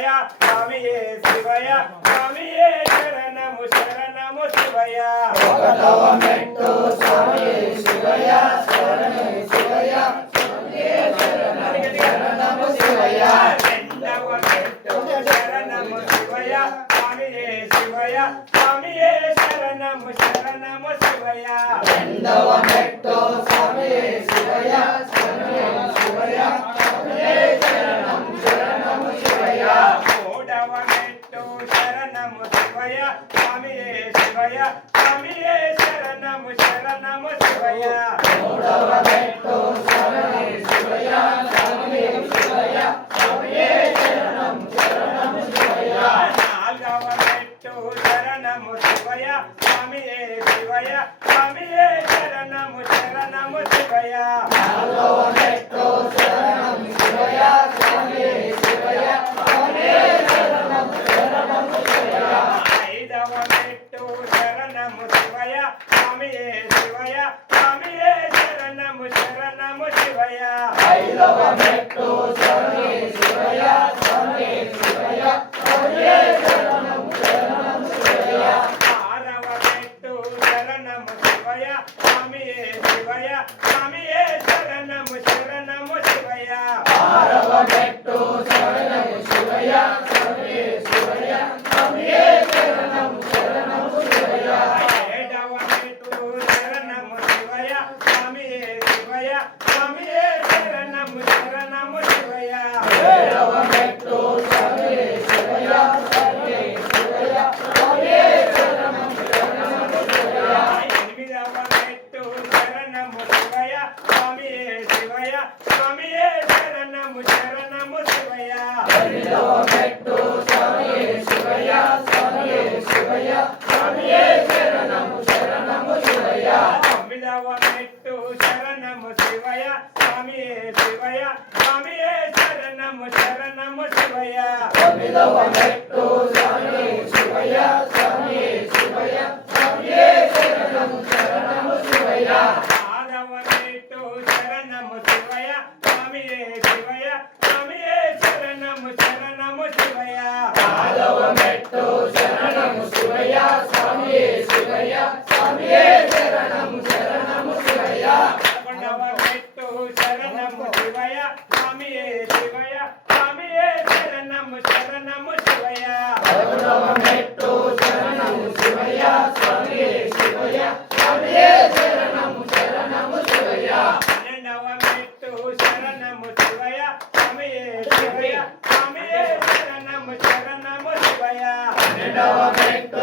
శివయ స్వామియే శివయ స్వామియే శరణము శరణము శివయ ఒకటవ మెట్టు స్వామియే శివయ శరణము శివయ స్వామియే శరణము శివయ రెండవ మెట్టు శరణము శివయ స్వామియే శివయ స్వామియే శరణము శరణము శివయ రెండవ మెట్టు స్వామియే శివయ శరణము శివయ స్వామియే శరణము శరణము శివయ మూడవ మెట్టు శరణము శివయ స్వామియే శివయ స్వామియే శరణము శరణము శివయ మూడవ మెట్టు స్వామియే శివయ స్వామియే శివయ స్వామియే శరణము శరణము శివయ నాలుగవ మెట్టు శరణము శివయ స్వామియే శివయ స్వామియే శరణము శరణము శివయ నాలుగవ మెట్టు శరణము శివయ స్వామియే శివయ స్వామియే శరణము శరణము శివయ ఐదవ మెట్టు శరణము శివయ స్వామియే శివయ స్వామియే శరణము శరణము శివయ ఐదవ మెట్టు స్వామియే శివయ స్వామియే శివయ స్వామియే శరణము శరణము శివయ ఆరవ మెట్టు శరణము శివయ స్వామియే శివయ స్వామియే శరణము శరణము శివయ ఆరవ మెట్టు శరణము శివయ స్వామియే శివయ స్వామియే శరణము శరణము శివయ ఏడవ మెట్టు శరణము శివయ స్వామియే శివయ స్వామియే శరణము శరణము శివయ ఏడవ మెట్టు స్వామియే శివయ స్వామియే శివయ స్వామియే శరణము శరణము శివయ ఎనిమిదవ మెట్టు శరణము శివయ స్వామియే శివయ స్వామియే శరణము శరణము శివయ ఎనిమిదవ మెట్టు స్వామియే శివయ స్వామియే శివయ స్వామియే శరణము శరణము శివయ తొమ్మిదవ మెట్టు శరణము శివయ స్వామియే శివయ స్వామియే శరణము శరణము శివయ తొమ్మిదవ మెట్టు స్వామియే శివయ స్వామియే శివయ స్వామియే శరణము శరణము శివయ ఆరవ మెట్టు శరణము శివయ స్వామియే శివయ స్వామియే శరణము శరణము శివయ ఆరవ మెట్టు శరణము శివయ స్వామియే శివయ స్వామియే శరణము శరణము శివయ పదకొండవ మెట్టు శరణము శివయ స్వామియే శివయ స్వామియే శరణము శరణము శివయ పదకొండవ మెట్టు శరణము శివయ స్వామియే శివయ స్వామియే శరణము శరణము శివయ పన్నెండవ మెట్టు శరణము శివయ స్వామియే శివయ స్వామియే శరణము శరణము శివయ పన్నెండవ మెట్టు